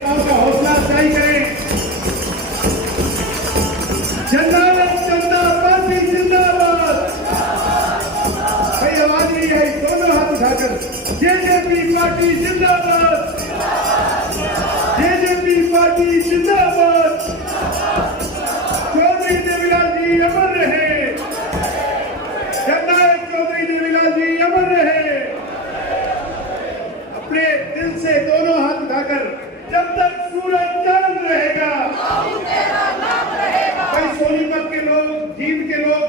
का हौसला अफजाई करें। जनता पार्टी जिंदाबाद। भाई आवाज नहीं आई, दोनों हाथ उठाकर। जेजेपी पार्टी जिंदाबाद। जेजेपी पार्टी जिंदाबाद। चौधरी देवीलाल जी अमर रहे। जननायक चौधरी देवीलाल जी अमर रहे। अपने दिल से दोनों हाथ उठाकर, जब तक सूरज चांद रहेगा। भाई सोनीपत के लोग, जींद के लोग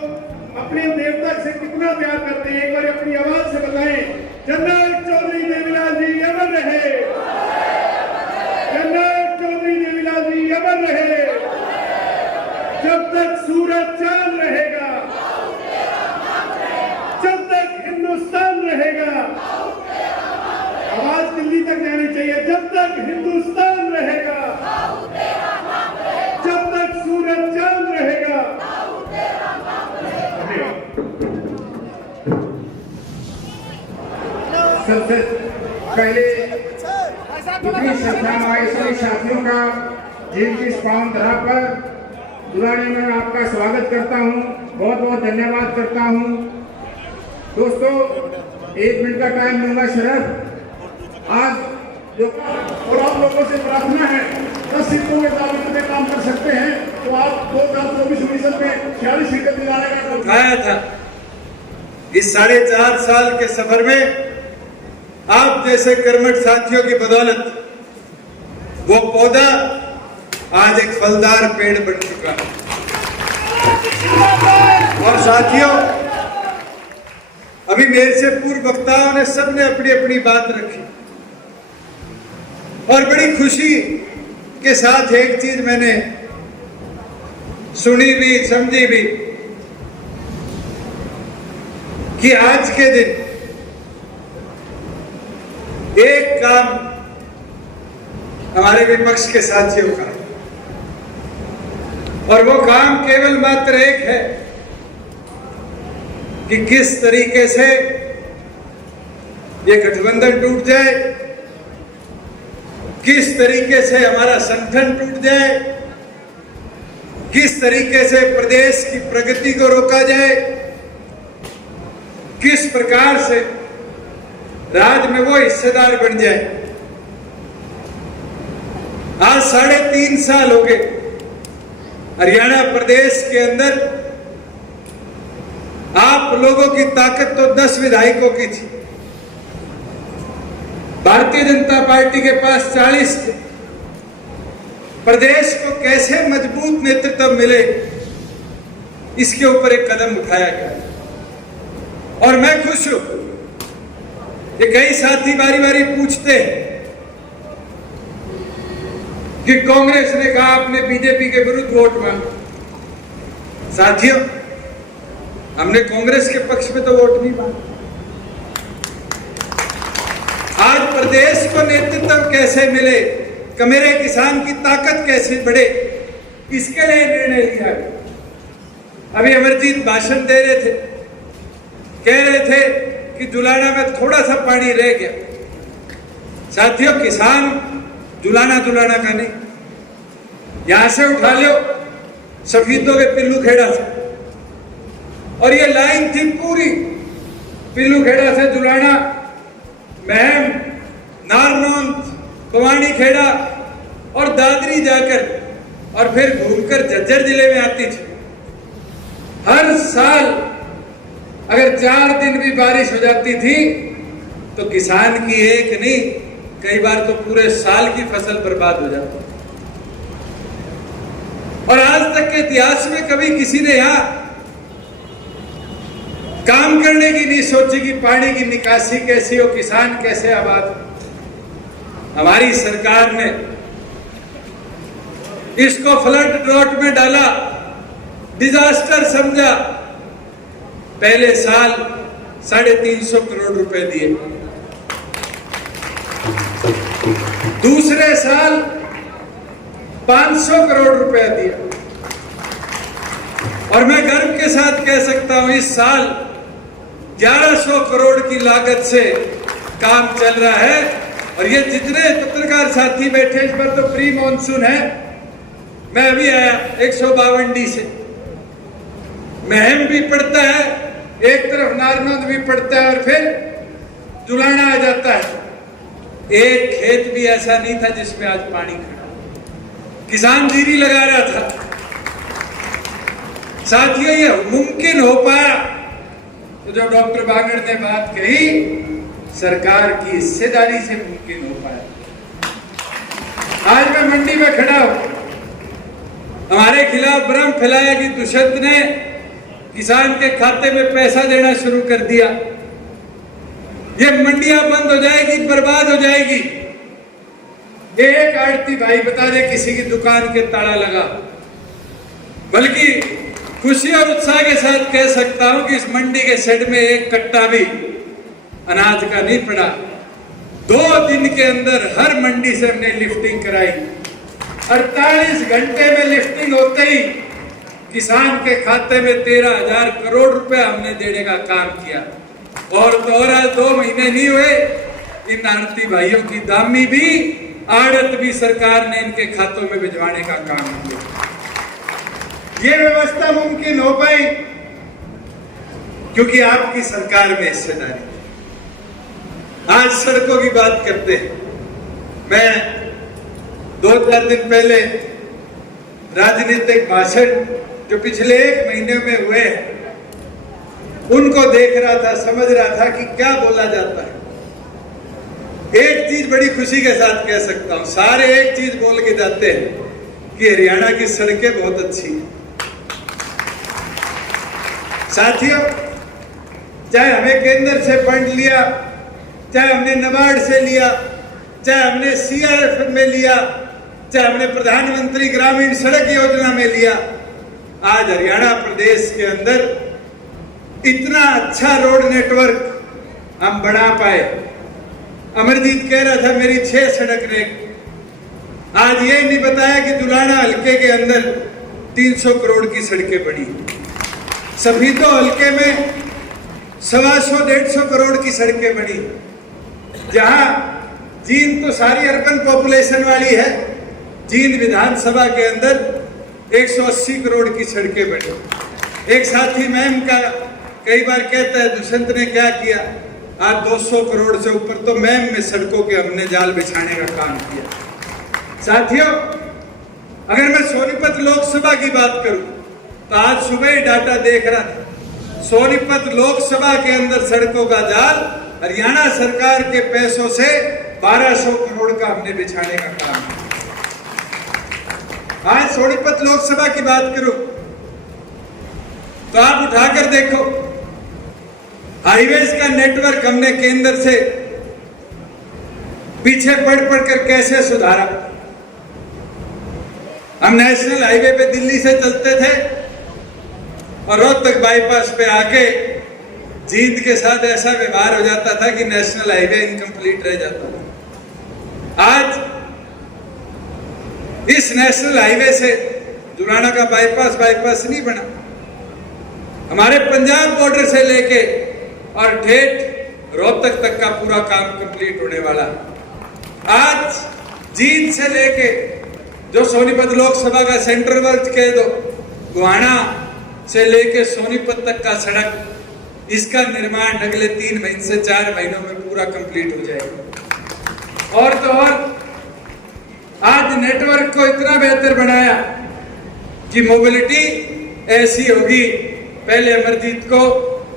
अपने देवता से कितना प्यार करते हैं, एक बार अपनी आवाज से बताएं। जननायक चौधरी देवीलाल जी अमर रहे। जननायक चौधरी देवीलाल जी अमर रहे। जब तक सूरज चांद रहेगा, जब तक हिंदुस्तान रहेगा। आवाज दिल्ली तक जानी चाहिए। जब तक हिंदुस्तान रहेगा, जब तक सूरज चांद रहेगा। सबसे पहले इतनी संख्या में आए सभी साथियों का जिनकी इस पावन धरा पर दुलारी में आपका स्वागत करता हूं, बहुत बहुत धन्यवाद करता हूं। दोस्तों 1 मिनट का टाइम लूंगा सिर्फ। आज जो और आप लोगों से प्रार्थना है, 10 सीटों के दावे में काम कर सकते हैं तो आप 2024 में 46 सीटें दिलाने का उठाया था। इस 4.5 साल के सफर में आप जैसे कर्मठ साथियों की बदौलत वो पौधा आज एक फलदार पेड़ बन चुका है। और साथियों, अभी मेरे से पूर्व वक्ताओं ने सबने अपनी अपनी बात रखी और बड़ी खुशी के साथ एक चीज मैंने सुनी भी समझी भी कि आज के दिन एक काम हमारे विपक्ष के साथियों का, और वो काम केवल मात्र एक है कि किस तरीके से ये गठबंधन टूट जाए, किस तरीके से हमारा संगठन टूट जाए, किस तरीके से प्रदेश की प्रगति को रोका जाए, किस प्रकार से राज्य में वो हिस्सेदार बन जाए। आज 3.5 साल हो गए हरियाणा प्रदेश के अंदर आप लोगों की ताकत तो 10 विधायकों की थी, भारतीय जनता पार्टी के पास 40 थे। प्रदेश को कैसे मजबूत नेतृत्व मिले, इसके ऊपर एक कदम उठाया गया और मैं खुश हूं। ये कई साथी बारी बारी पूछते हैं कि कांग्रेस ने कहा आपने बीजेपी के विरुद्ध वोट मांगा। साथियों, हमने कांग्रेस के पक्ष में तो वोट नहीं मांगा। आज प्रदेश को नेतृत्व कैसे मिले, मेरे किसान की ताकत कैसे बढ़े, इसके लिए निर्णय लिया गया। अभी अमरजीत भाषण दे रहे थे, कह रहे थे कि जुलाना में थोड़ा सा पानी रह गया। साथियों, किसान जुलाना का नहीं, यहां से उठा लो सफीदों के पिल्लू खेड़ा से, और ये लाइन थी पूरी पिल्लू खेड़ा से जुलाना, महम, नारनौंद, पवानी खेड़ा और दादरी जाकर और फिर घूमकर झज्जर जिले में आती थी। हर साल अगर 4 दिन भी बारिश हो जाती थी तो किसान की एक नहीं, कई बार तो पूरे साल की फसल बर्बाद हो जाती। और आज तक के इतिहास में कभी किसी ने यहां काम करने की नहीं सोची कि पानी की निकासी कैसी हो, किसान कैसे आबाद हो। हमारी सरकार ने इसको फ्लड ड्रॉट में डाला, डिजास्टर समझा। पहले साल 350 करोड़ रुपए दिए, दूसरे साल 500 करोड़ रुपए दिया, और मैं गर्व के साथ कह सकता हूं इस साल 1100 करोड़ की लागत से काम चल रहा है और ये जितने पत्रकार साथी बैठे इस पर तो प्री मॉनसून है। मैं अभी आया 152 से, महम भी पड़ता है, एक तरफ नारनौंद भी पड़ता है और फिर जुलाना आ जाता है। एक खेत भी ऐसा नहीं था जिसमें आज पानी खड़ा। किसान जीरी लगा रहा था। साथियों, ये मुमकिन हो पाया तो जो डॉक्टर बांगड़ ने बात कही, सरकार की हिस्सेदारी से मुमकिन हो पाया। आज मैं मंडी में खड़ा हूं, हमारे खिलाफ भ्रम फैलाया कि दुष्यंत ने किसान के खाते में पैसा देना शुरू कर दिया। ये मंडियां बंद हो जाएगी, बर्बाद हो जाएगी। एक आड़ती भाई बता दे किसी की दुकान के ताला लगा। बल्कि खुशी और उत्साह के साथ कह सकता हूं कि इस मंडी के शेड में एक कट्टा भी अनाज का नहीं पड़ा। 2 दिन के अंदर हर मंडी से हमने लिफ्टिंग कराई। 48 घंटे में लिफ्टिंग होते ही किसान के खाते में 13,000 करोड़ रुपए हमने देने का काम किया। और तो और 2 महीने नहीं हुए, इन आड़ती भाइयों की दामी भी, आड़त भी सरकार ने इनके खातों में भिजवाने का काम किया। ये व्यवस्था मुमकिन हो पाई क्योंकि आपकी सरकार में हिस्सेदारी। आज सड़कों की बात करते हैं। मैं 2-4 दिन पहले राजनीतिक भाषण जो पिछले 1 महीने में हुए उनको देख रहा था, समझ रहा था कि क्या बोला जाता है। एक चीज बड़ी खुशी के साथ कह सकता हूं, सारे एक चीज बोल के जाते हैं कि हरियाणा की सड़कें बहुत अच्छी हैं। साथियों, चाहे हमें केंद्र से फंड लिया, चाहे हमने नाबार्ड से लिया, चाहे हमने CRF में लिया, चाहे हमने प्रधानमंत्री ग्रामीण सड़क योजना में लिया, आज हरियाणा प्रदेश के अंदर इतना अच्छा रोड नेटवर्क हम बना पाए। अमरजीत कह रहा था मेरी 6 सड़क रहे। आज ये नहीं बताया कि दुलाना हल्के के अंदर 300 करोड़ की सड़कें बनी। सफीदो हल्के में 125-150 करोड़ की सड़कें बनी। जहां जींद तो सारी अर्बन पॉपुलेशन वाली है, जींद विधानसभा के अंदर 180 करोड़ की सड़कें बनी। एक साथी मैम का कई बार कहता है दुष्यंत ने क्या किया, आज 200 करोड़ से ऊपर तो मैम में सड़कों के हमने जाल बिछाने का काम किया। साथियों, अगर मैं सोनीपत लोकसभा की बात करूं तो आज सुबह ही डाटा देख रहा था, सोनीपत लोकसभा के अंदर सड़कों का जाल हरियाणा सरकार के पैसों से 1200 करोड़ का हमने बिछाने का काम किया। आज सोनीपत लोकसभा की बात करूं तो आप उठाकर देखो, हाईवेज का नेटवर्क हमने केंद्र से पीछे पड़ कर कैसे सुधारा। हम नेशनल हाईवे पे दिल्ली से चलते थे और रोहतक बाईपास पे आके जींद के साथ ऐसा व्यवहार हो जाता था कि नेशनल हाईवे इनकम्प्लीट रह जाता था। आज इस नेशनल हाईवे से दुलाना का बाईपास नहीं बना। हमारे पंजाब बॉर्डर से लेके और ठेठ रोहतक तक का पूरा काम कंप्लीट होने वाला। आज जींद से लेके जो सोनीपत लोकसभा का सेंट्रल वर्क कह दो, गोहाना से लेके सोनीपत तक का सड़क, इसका निर्माण अगले 3 महीने से 4 महीनों में पूरा कंप्लीट हो जाएगा। और तो और आज नेटवर्क को इतना बेहतर बनाया कि मोबिलिटी ऐसी होगी। पहले अमरजीत को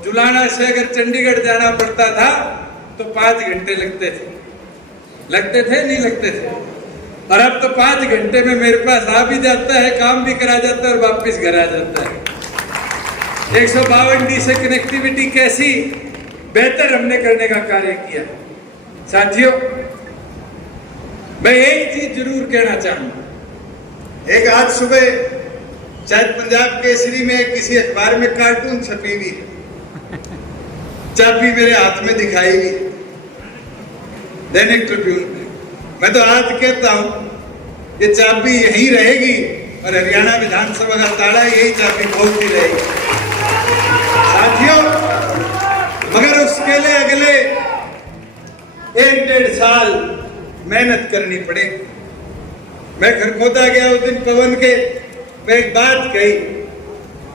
जुलाना से अगर चंडीगढ़ जाना पड़ता था तो 5 घंटे लगते थे नहीं लगते थे, और अब तो 5 घंटे में मेरे पास आ भी जाता है, काम भी करा जाता है और वापस घर आ जाता है। 152D से कनेक्टिविटी कैसी बेहतर हमने करने का कार्य किया। साथियों, मैं एक चीज जरूर कहना चाहूंगा। एक आज सुबह शायद पंजाब केसरी में किसी अखबार में कार्टून छपी हुई है, चाबी मेरे हाथ में दिखाई हुई, दैनिक ट्रिब्यून में। मैं तो आज कहता हूं ये चाबी यहीं रहेगी और हरियाणा विधानसभा का ताला यही चाबी खोलती रहेगी। साथियों, मगर उसके लिए अगले 1-1.5 साल मेहनत करनी पड़ेगी। मैं खरखोदा गया उस दिन पवन के, मैं एक बात कही,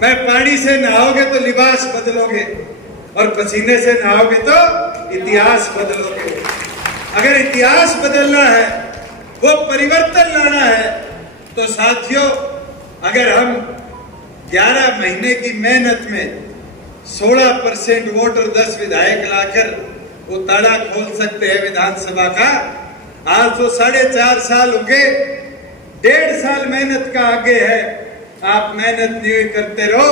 मैं पानी से नहाओगे तो लिबास बदलोगे और पसीने से नहाओगे तो इतिहास बदलोगे। अगर इतिहास बदलना है, वो परिवर्तन लाना है, तो साथियों अगर हम 11 महीने की मेहनत में 16% वोट और 10 विधायक लाकर वो ताला खोल सकते हैं विधानसभा का। आज तो 4.5 साल हो गए, 1.5 साल मेहनत का आगे है। आप मेहनत नहीं करते रहो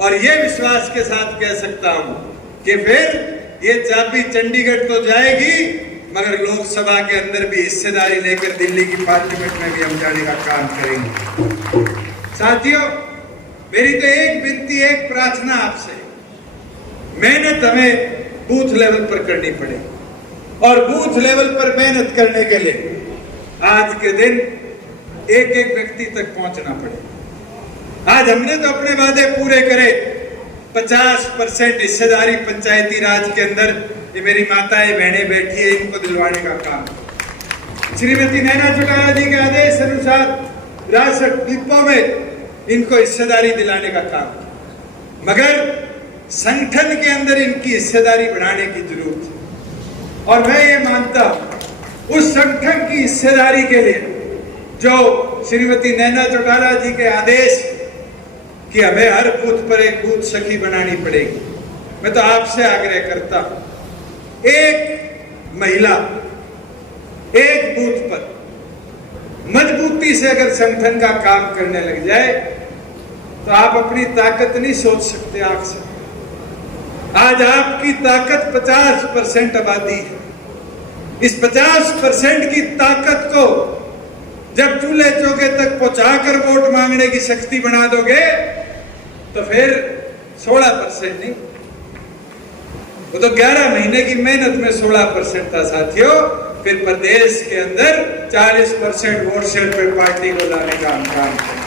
और ये विश्वास के साथ कह सकता हूं कि फिर ये चाबी चंडीगढ़ तो जाएगी, मगर लोकसभा के अंदर भी हिस्सेदारी लेकर दिल्ली की पार्लियामेंट में भी हम जाने का काम करेंगे। साथियों, मेरी तो एक विनती, एक प्रार्थना आपसे, मेहनत हमें बूथ लेवल पर करनी पड़ेगी और बूथ लेवल पर मेहनत करने के लिए आज के दिन एक एक व्यक्ति तक पहुंचना पड़ेगा। आज हमने तो अपने वादे पूरे करे, 50% हिस्सेदारी पंचायती राज के अंदर, ये मेरी माताएं बहनें बैठी है, इनको दिलवाने का काम। श्रीमती नैना चौटाला जी के आदेश अनुसार राजस्व डिपो में इनको हिस्सेदारी दिलाने का काम, मगर संगठन के अंदर इनकी हिस्सेदारी बढ़ाने की जरूरत है। और मैं ये मानता हूं उस संगठन की हिस्सेदारी के लिए जो श्रीमती नैना चौटाला जी के आदेश कि हमें हर बूथ पर एक बूथ सखी बनानी पड़ेगी, मैं तो आपसे आग्रह करता हूं, एक महिला एक बूथ पर मजबूती से अगर संगठन का काम करने लग जाए तो आप अपनी ताकत नहीं सोच सकते आंख से। आज आपकी ताकत 50% आबादी है। इस 50% की ताकत को जब चूल्हे चौके तक पहुंचाकर वोट मांगने की शक्ति बना दोगे तो फिर 16% नहीं, वो तो 11 महीने की मेहनत में 16% था साथियों। फिर प्रदेश के अंदर 40% वोट शेयर पर पार्टी को लाने का काम किया,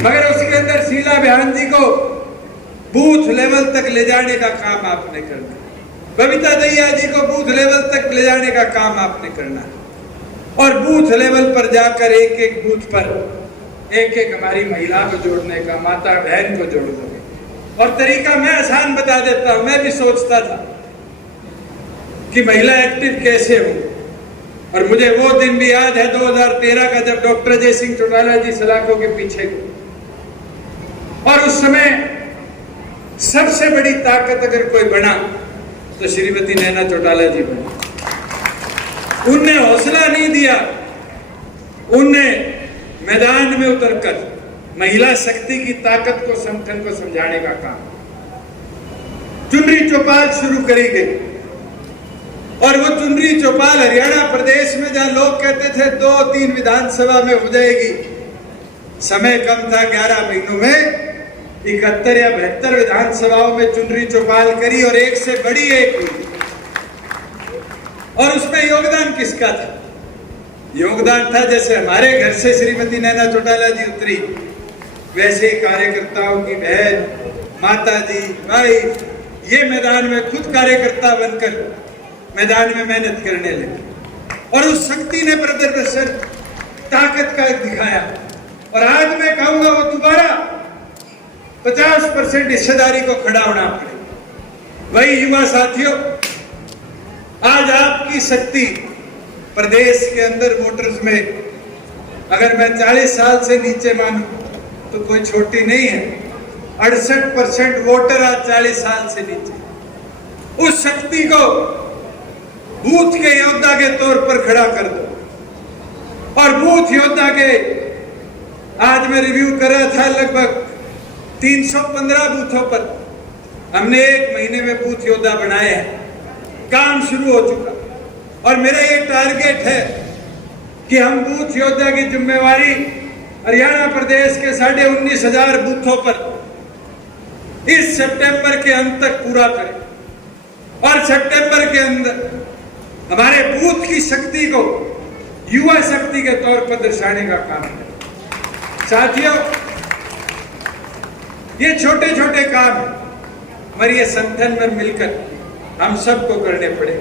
मगर उसके अंदर शीला बयान जी को बूथ लेवल तक ले जाने का काम आपने करना, बबीता दहिया जी को बूथ लेवल तक ले जाने का काम आपने करना, और बूथ लेवल पर जाकर एक एक बूथ पर एक एक हमारी महिला को जोड़ने का, माता बहन को जोड़ दोगे। और तरीका मैं आसान बता देता हूं, मैं भी सोचता था कि महिला एक्टिव कैसे हो, और मुझे वो दिन भी याद है 2013 का, जब डॉक्टर जय सिंह चौटाला जी सलाखों के पीछे गए, और उस समय सबसे बड़ी ताकत अगर कोई बना तो श्रीमती नैना चौटाला जी बनी। उनने हौसला नहीं दिया, उनने मैदान में उतरकर महिला शक्ति की ताकत को संगठन को समझाने का काम, चुनरी चौपाल शुरू करी गई, और वो चुनरी चौपाल हरियाणा प्रदेश में जहां लोग कहते थे 2-3 विधानसभा में हो जाएगी, समय कम था, 11 महीनों में 71 या 72 विधानसभाओं में चुनरी चौपाल करी और एक से बड़ी एक हुई। और उसमें योगदान किसका था? योगदान था जैसे हमारे घर से श्रीमती नैना चौटाला जी उतरी, वैसे ही कार्यकर्ताओं की बहन, माता जी, भाई, ये मैदान में खुद कार्यकर्ता बनकर मैदान में मेहनत करने लगे, और उस शक्ति ने प्रदर्शन ताकत का दिखाया। और आज मैं कहूंगा वो दोबारा 50% हिस्सेदारी को खड़ा होना पड़े। वही युवा साथियों, आज आपकी शक्ति प्रदेश के अंदर वोटर्स में, अगर मैं 40 साल से नीचे मानूं तो कोई छोटी नहीं है, 68% वोटर आज 40 साल से नीचे। उस शक्ति को बूथ के योद्धा के तौर पर खड़ा कर दो, और बूथ योद्धा के आज मैं रिव्यू कर रहा था, लगभग 315 बूथों पर हमने 1 महीने में बूथ योद्धा बनाए हैं, काम शुरू हो चुका। और मेरा ये टारगेट है कि हम बूथ योद्धा की जिम्मेवारी हरियाणा प्रदेश के 19,500 बूथों पर इस सितंबर के अंत तक पूरा करें, और सितंबर के अंदर हमारे बूथ की शक्ति को युवा शक्ति के तौर पर दर्शाने का काम करें। साथियों, ये छोटे छोटे काम मगर ये संगठन में मिलकर हम सबको करने पड़े।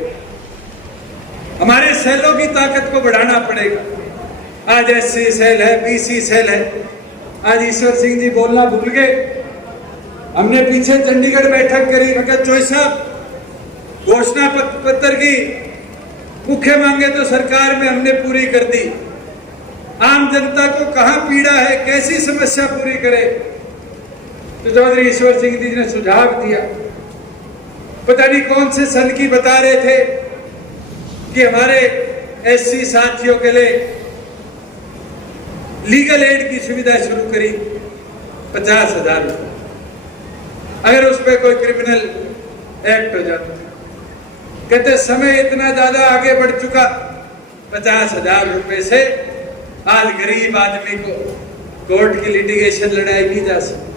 हमारे सेलों की ताकत को बढ़ाना पड़ेगा। आज एससी सेल है, बीसी सेल है। आज ईश्वर सिंह जी बोलना भूल गए। हमने पीछे चंडीगढ़ बैठक करी, मगर चोई साहब घोषणा पत्र की मुख्य मांगे तो सरकार में हमने पूरी कर दी। आम जनता को कहां पीड़ा है, कैसी समस्या पूरी करे। तो चौधरी ईश्वर सिंह जी ने सुझाव दिया, पता नहीं कौन से सन की बता रहे थे कि हमारे एससी साथियों के लिए लीगल एड की सुविधा शुरू करी 50,000 रुपये, अगर उस पर कोई क्रिमिनल एक्ट हो जाता। कहते समय इतना ज्यादा आगे बढ़ चुका, 50,000 रुपए से आज गरीब आदमी को कोर्ट की लिटिगेशन लड़ाई नहीं जा सकती।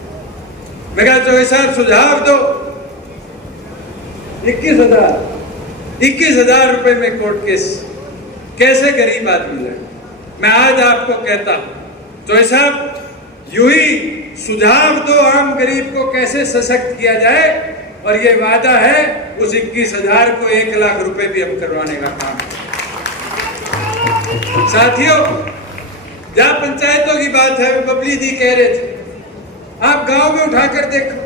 मैं कहा तो ऐसा सुझाव दो, 21,000 रुपए में कोर्ट केस कैसे गरीब आदमी लड़े। मैं आज आपको कहता हूं तो ऐसा यूं ही सुझाव दो, आम गरीब को कैसे सशक्त किया जाए। और ये वादा है उस 21,000 को 1 लाख रुपए भी हम करवाने का काम। साथियों, जहां पंचायतों की बात है, बबली जी कह रहे थे, आप गांव में उठाकर देखो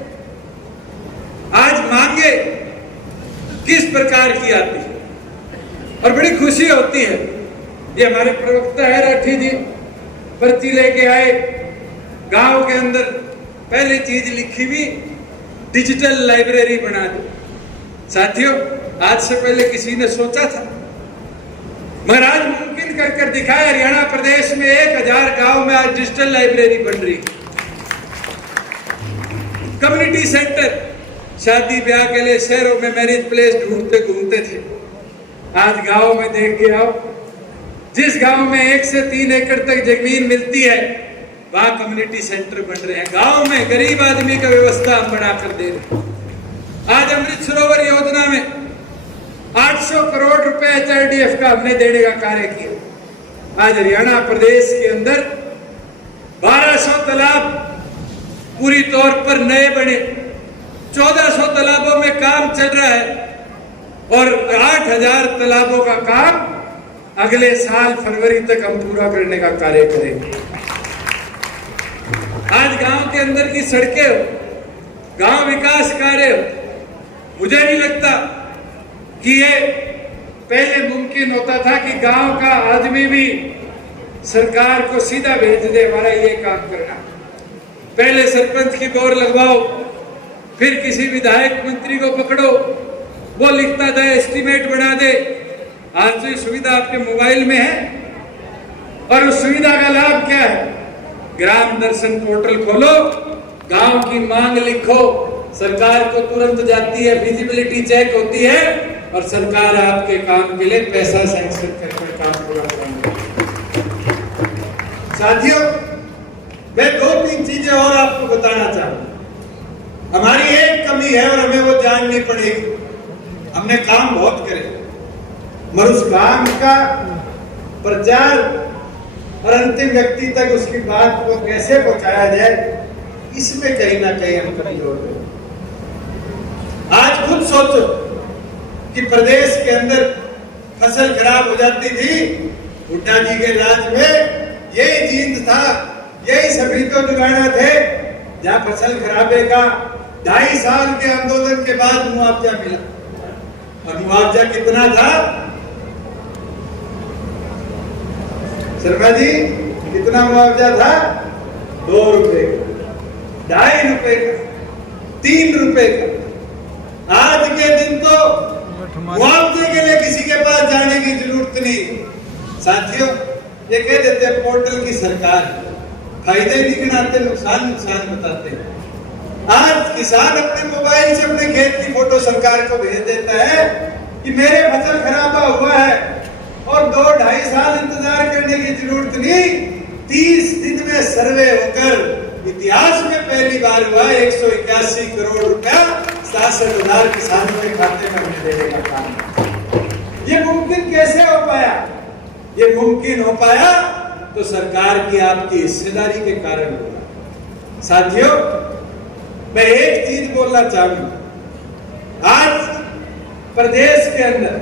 आज मांगे किस प्रकार की आती है और बड़ी खुशी होती है। ये हमारे प्रवक्ता है राठी जी पर्ची लेके आए, गांव के अंदर पहले चीज लिखी हुई डिजिटल लाइब्रेरी बना दी। साथियों, आज से पहले किसी ने सोचा था, मगर आज मुमकिन कर दिखाया। हरियाणा प्रदेश में 1,000 गांव में आज डिजिटल लाइब्रेरी बन रही। कम्युनिटी सेंटर, शादी ब्याह के लिए शहरों में मैरिज प्लेस ढूंढते घूमते थे, आज गांव में देख के आओ, जिस गांव में 1 से 3 एकड़ तक जमीन मिलती है वहां कम्युनिटी सेंटर बन रहे हैं। गांव में गरीब आदमी का व्यवस्था हम बनाकर दे रहे हैं। आज अमृत सरोवर योजना में 800 करोड़ रुपए HRDF का हमने देने का कार्य किया। आज हरियाणा प्रदेश के अंदर 1200 तालाब पूरी तौर पर नए बने, 1400 तालाबों में काम चल रहा है और 8,000 तालाबों का काम अगले साल फरवरी तक हम पूरा करने का कार्य करेंगे। आज गांव के अंदर की सड़कें हो, गांव विकास कार्य हो, मुझे नहीं लगता कि ये पहले मुमकिन होता था कि गांव का आदमी भी सरकार को सीधा भेज दे हमारा ये काम करना। पहले सरपंच की बोर लगवाओ, फिर किसी विधायक मंत्री को पकड़ो, वो लिखता था एस्टीमेट बना दे। आज तो ये सुविधा आपके मोबाइल में है और उस सुविधा का लाभ क्या है? ग्राम दर्शन पोर्टल खोलो, गांव की मांग लिखो, सरकार को तुरंत जाती है, विजिबिलिटी चेक होती है और सरकार आपके काम के लिए पैसा सैंक्शन करके काम पूरा करेगी। साथियों, मैं 2-3 चीजें और आपको बताना चाहूंगा। हमारी एक कमी है और हमें वो जाननी पड़ेगी। हमने काम बहुत करे, मगर उस काम का प्रचार और अंतिम व्यक्ति तक उसकी बात को कैसे पहुंचाया जाए, इसमें कहीं ना कहीं हम कमजोर हैं। आज खुद सोचो कि प्रदेश के अंदर फसल खराब हो जाती थी, हुड्डा जी के राज में यही जींद था, यही सभी तो जुगाड़ा थे। जहां फसल खराबे का 2.5 साल के आंदोलन के बाद मुआवजा मिला, और मुआवजा कितना था शर्मा जी? कितना मुआवजा था? 2 रुपए का, 2.5 रुपए का, 3 रुपए का। आज के दिन तो मुआवजे के लिए किसी के पास जाने की जरूरत नहीं। साथियों, ये कह देते हैं पोर्टल की सरकार, फायदे नहीं गिनाते, नुकसान बताते। आज किसान अपने मोबाइल से अपने खेत की फोटो सरकार को भेज देता है कि मेरे फसल खराबा हुआ है, और 2-2.5 साल इंतजार करने की जरूरत नहीं। 30 दिन में सर्वे होकर इतिहास में पहली बार हुआ 181 करोड़ रुपया 67,000 किसानों के खाते में हमने देने का काम। ये मुमकिन कैसे हो पाया? ये मुमकिन हो पाया तो सरकार की आपकी हिस्सेदारी के कारण होगा। साथियों, मैं एक चीज बोलना चाहूंगा। आज प्रदेश के अंदर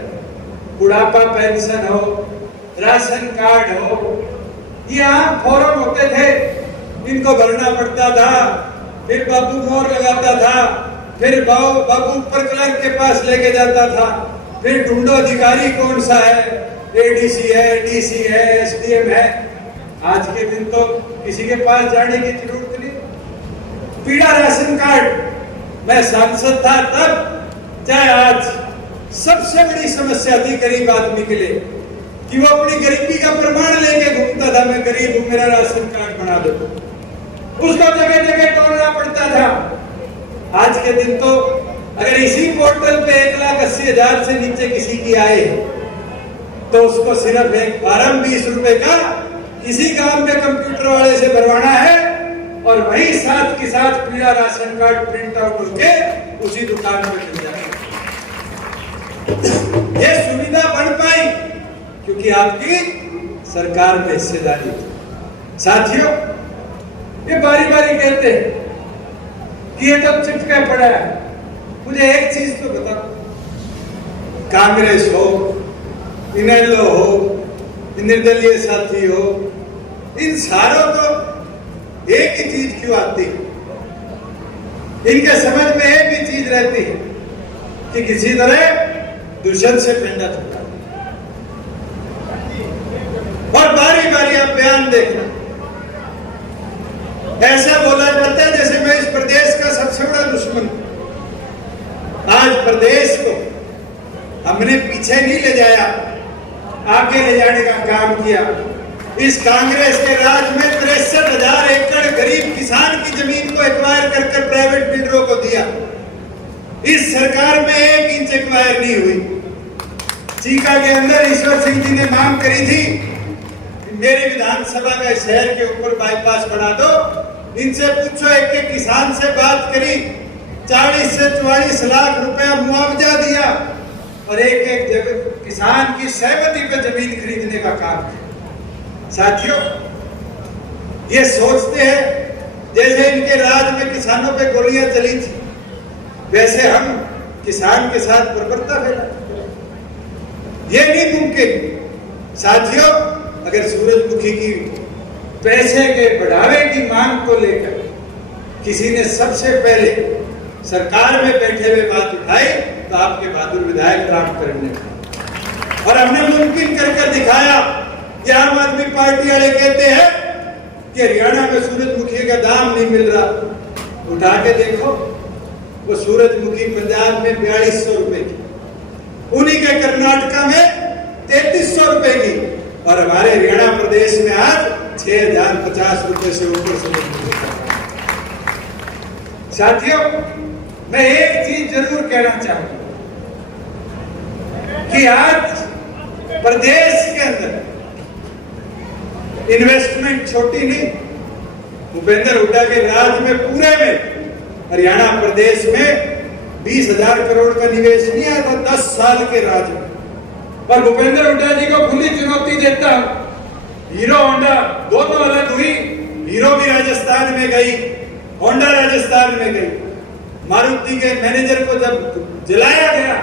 बुढ़ापा पेंशन हो, राशन कार्ड हो, ये आम फॉर्म होते थे, इनको भरना पड़ता था। फिर बाबू मोहर लगाता था, फिर बाबू ऊपर क्लर्क के पास लेके जाता था, फिर ढूंढो अधिकारी कौन सा है, एडीसी है, डीसी है, एसडीएम है। आज के दिन तो किसी के पास जाने की जरूरत नहीं। पीला राशन कार्ड, मैं सांसद था तब, चाहे आज, सबसे बड़ी समस्या थी गरीब आदमी के लिए कि वो अपनी गरीबी का प्रमाण लेके घूमता था, मैं गरीब हूं, मेरा राशन कार्ड बना दो। उसको जगह जगह टोलना पड़ता था। आज के दिन तो अगर इसी पोर्टल पे 1,80,000 से नीचे किसी की आए तो उसको सिर्फ एक फॉर्म 20 रुपए का किसी गांव में कंप्यूटर वाले से भरवाना है और वही साथ के साथ पीला राशन कार्ड प्रिंट आउट होके उसी दुकान पे मिल जाएगा। ये सुविधा बन पाई क्योंकि आपकी सरकार में हिस्सेदारी थी। साथियों, ये बारी बारी कहते हैं कि ये तो चिपका पड़ा है। मुझे एक चीज तो बताओ, कांग्रेस हो, इनेलो हो, निर्दलीय साथी हो, इन सारों को एक ही चीज क्यों आती है? इनके समझ में एक ही चीज रहती है कि किसी तरह दुष्यंत से पेंडा छुटा। और बारी बारी आप बयान देखना, ऐसा बोला जाता है जैसे मैं इस प्रदेश का सबसे बड़ा दुश्मन हूं। आज प्रदेश को हमने पीछे नहीं ले जाया, आगे ले जाने का काम किया। इस कांग्रेस के राज में 63,000 एकड़ गरीब किसान की जमीन को एक्वायर कर प्राइवेट बिल्डरों को दिया। इस सरकार में 1 इंच एक्वायर नहीं हुई। चीका के अंदर ईश्वर सिंह जी ने मांग करी थी कि मेरी विधानसभा का शहर के ऊपर बाईपास बना दो। इनसे पूछो, एक किसान से बात करी, 40 से 44 लाख रुपया मुआवजा दिया और एक जगह किसान की सहमति पर जमीन खरीदने का काम किया। साथियों, ये सोचते हैं जैसे इनके राज में किसानों पे गोलियां चली थी, वैसे हम किसान के साथ बर्बरता फैला। ये नहीं मुमकिन। साथियों, अगर सूरजमुखी की पैसे के बढ़ावे की मांग को लेकर किसी ने सबसे पहले सरकार में बैठे हुए बात उठाई तो आपके बहादुर विधायक रामकरण ने, और हमने मुमकिन करके दिखाया। कि आम आदमी पार्टी वाले कहते हैं कि हरियाणा में सूरजमुखी का दाम नहीं मिल रहा, उठा के देखो, वो सूरजमुखी पंजाब में 4200 रुपए की, उन्हीं के कर्नाटका में 3300 रुपए की, और हमारे हरियाणा प्रदेश में आज 6,050 रुपए से ऊपर सूरजमुखी। साथियों, मैं एक चीज जरूर कहना चाहूंगा कि आज प्रदेश के अंदर इन्वेस्टमेंट छोटी नहीं, भूपेंद्र हुड्डा के राज में पूरे में हरियाणा प्रदेश में 20,000 करोड़ का निवेश नहीं आया था 10 साल के राज में। पर भूपेंद्र हुड्डा जी को खुली चुनौती देता हूं। हीरो होंडा दोनों अलग हुई, हीरो भी राजस्थान में गई, होंडा राजस्थान में गई। मारुति के मैनेजर को जब जलाया गया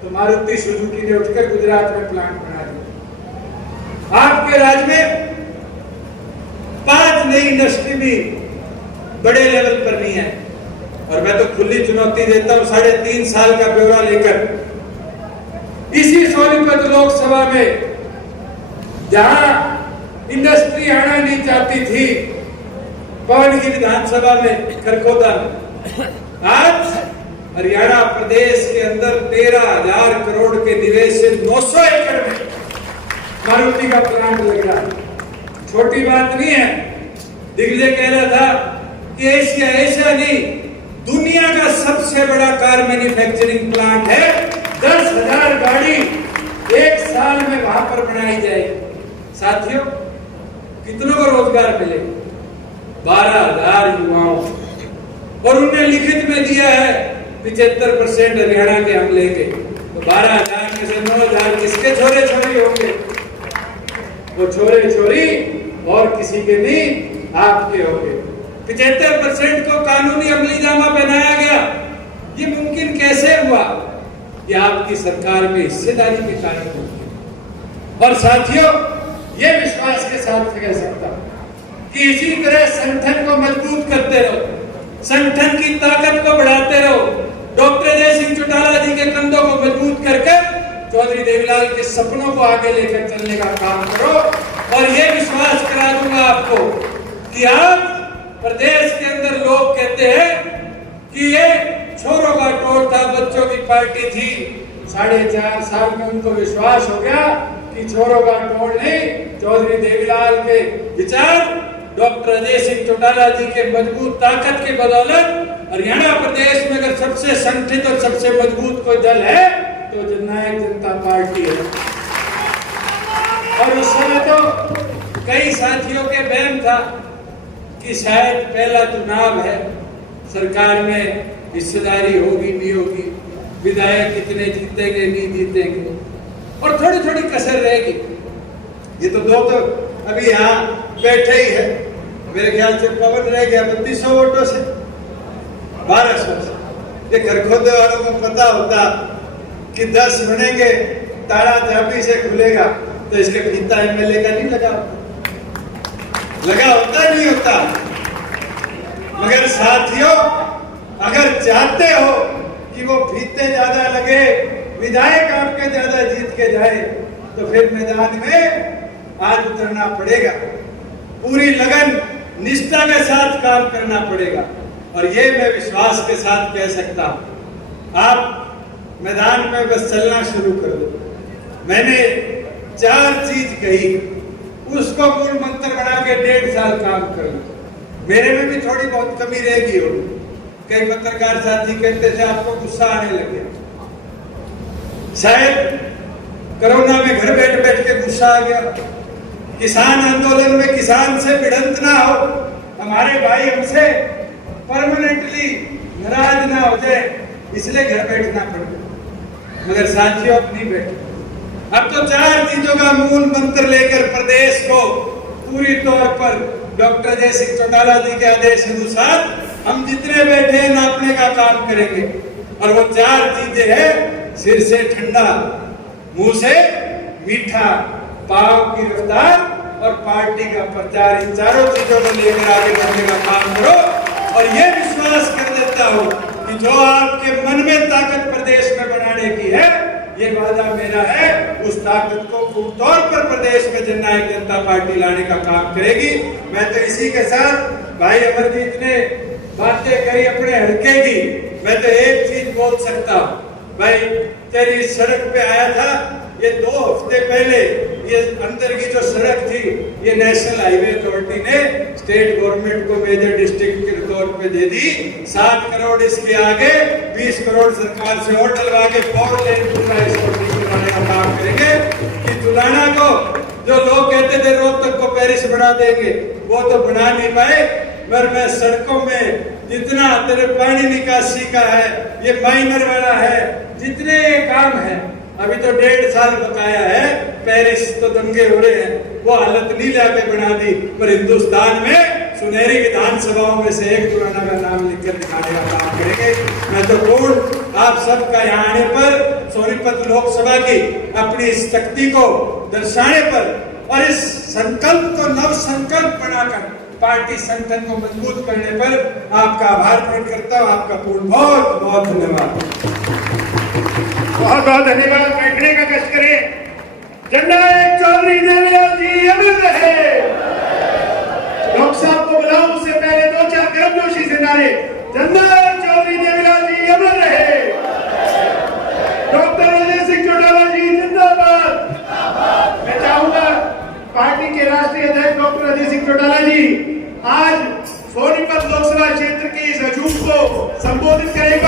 तो मारुति सुजुकी ने उठकर गुजरात में प्लांट बना दिया। आपके राज में 5 नई इंडस्ट्री भी बड़े लेवल पर नहीं है, और मैं तो खुली चुनौती देता हूं 3.5 साल का ब्यौरा लेकर। इसी सोनीपत लोकसभा में जहां इंडस्ट्री आना नहीं चाहती थी, पवन की विधानसभा में खरखोदा में, आज हरियाणा प्रदेश के अंदर 13,000 करोड़ के निवेश से 900 एकड़ में मारुति का प्लांट लग रहा है। छोटी बात नहीं है। दिग्विजय कह रहा था कि एशिया नहीं, दुनिया का सबसे बड़ा कार मैन्युफैक्चरिंग प्लांट है। 10,000 गाड़ी 1 साल में वहां पर बनाई जाएगी। साथियों, कितनों को रोजगार मिले? 12,000 युवाओं, और उन्होंने लिखित में दिया है 75% हरियाणा के हम लेंगे। तो 12,000 में से 9,000 किसके छोरे छोरी होंगे? वो छोरे छोरी और किसी के नहीं, आपके होंगे। 75% को कानूनी अमलीजामा पहनाया गया। ये मुमकिन कैसे हुआ? ये आपकी सरकार में हिस्सेदारी के कारण होती है। और साथियों, ये विश्वास के साथ कह सकता हूं कि इसी तरह संगठन को मजबूत करते रहो, संगठन की ताकत को बढ़ाते रहो, डॉक्टर अजय सिंह चौटाला जी के कंधों को मजबूत करके चौधरी देवीलाल के सपनों को आगे लेकर चलने का काम करो। और ये विश्वास करा दूंगा आपको कि आज प्रदेश के अंदर लोग कहते हैं कि ये छोरों का टोल था, बच्चों की पार्टी थी। 4.5 साल में उनको विश्वास हो गया कि छोरों का टोल नहीं, चौधरी देवीलाल के विचार, डॉक्टर अजय सिंह चौटाला जी के मजबूत ताकत के बदौलत हरियाणा प्रदेश में अगर सबसे संगठित और सबसे मजबूत कोई दल है तो जननायक जनता पार्टी है। और उस समय तो कई साथियों के वहम था कि शायद पहला चुनाव है, सरकार में हिस्सेदारी होगी नहीं होगी, विधायक कितने जीतेंगे नहीं जीतेंगे, और थोड़ी थोड़ी कसर रहेगी। ये तो दो तो अभी यहाँ बैठे ही है, मेरे ख्याल से पवन रह गया 3200 वोटों से, 1200 से। ये खरखोदे वालों को पता होता कि 10 बनेंगे, ताला चाबी से खुलेगा, तो इसके फीता एमएलए का नहीं लगा होता नहीं होता। मगर साथियों, अगर चाहते हो कि वो फीते ज्यादा लगे, विधायक आपके ज्यादा जीत के जाए, तो फिर मैदान में आज उतरना पड़ेगा, पूरी लगन निष्ठा के साथ काम करना पड़ेगा। और ये मैं विश्वास के साथ कह सकता हूं, आप मैदान में बस चलना शुरू कर दो। मैंने 4 चीज कही, उसको मूल मंत्र बना के 1.5 साल काम कर लो। मेरे में भी थोड़ी बहुत कमी रहेगी होगी, कई पत्रकार साथी कहते थे आपको गुस्सा आने लगे, शायद कोरोना में घर बैठ बैठ के गुस्सा आ गया, किसान आंदोलन में किसान से भिड़ंत ना हो, हमारे भाई हमसे परमानेंटली नाराज ना हो जाए, इसलिए घर बैठना पड़ता। मगर साथियों अब नहीं बैठे, अब तो 4 चीजों का मूल मंत्र लेकर प्रदेश को पूरी तौर पर डॉक्टर अजय सिंह चौटाला जी के आदेश अनुसार हम जितने बैठे हैं नापने का काम करेंगे। और वो 4 चीजें हैं, सिर से ठंडा, मुंह से मीठा, पांव की रफ्तार और पार्टी का प्रचार। इन 4 चीजों को लेकर आगे बढ़ने का काम करो। और ये विश्वास कर देता हूं कि जो आपके मन में ताकत प्रदेश में बनाने की है, ये वादा मेरा है, उस ताकत को पूर्ण तौर पर प्रदेश में जननायक जनता पार्टी लाने का काम करेगी। मैं तो इसी के साथ भाई अमरजीत ने बातें कही अपने हल्के की, मैं तो एक चीज बोल सकता हूँ भाई, तेरी सड़क पे आया था, ये 2 हफ्ते पहले ये अंदर की जो सड़क थी, ये नेशनल हाईवे अथॉरिटी ने स्टेट गवर्नमेंट को मेजर डिस्ट्रिक्ट के तौर पे दे दी। 7 करोड़ इसके आगे, 20 करोड़ सरकार से और डलवा के 4 लेन पूरा इसको बनाने का काम करेंगे। कि तुलाना को जो लोग कहते थे रोहतक को पेरिस बना देंगे, वो तो बना नहीं पाए, पर मैं सड़कों में जितना तेरे पानी निकासी का है, ये माइनर वाला है, जितने ये काम है, अभी तो 1.5 साल बकाया है, पेरिस तो दंगे हो रहे हैं, वो हालत नहीं लाके बना दी। पर हिंदुस्तान में सुनहरी विधानसभाओं में से एक तुराना का नाम लिखकर दिखाने का काम करेंगे। मैं तो पूर्ण आप सबका यहाँ आने पर, सोनीपत लोकसभा की अपनी इस शक्ति को दर्शाने पर और इस संकल्प को नव संकल्प बनाकर पार्टी संगठन को मजबूत करने पर आपका आभार प्रकट करता हूँ। आपका पूर्ण बहुत बहुत धन्यवाद। बहुत बहुत धन्यवाद। बैठने का कष्ट करें। जननायक चौधरी देवीलाल जी अमर रहे। डॉक्टर साहब को बुलाओ, उससे पहले 2-4 गर्मजोशी से नारे। जननायक चौधरी देवीलाल जी अमर रहे। डॉक्टर अजय सिंह चौटाला जी जिंदाबाद। मैं चाहूंगा पार्टी के राष्ट्रीय अध्यक्ष डॉक्टर अजय सिंह चौटाला जी आज सोनीपत लोकसभा क्षेत्र के इस हजूम को संबोधित करें।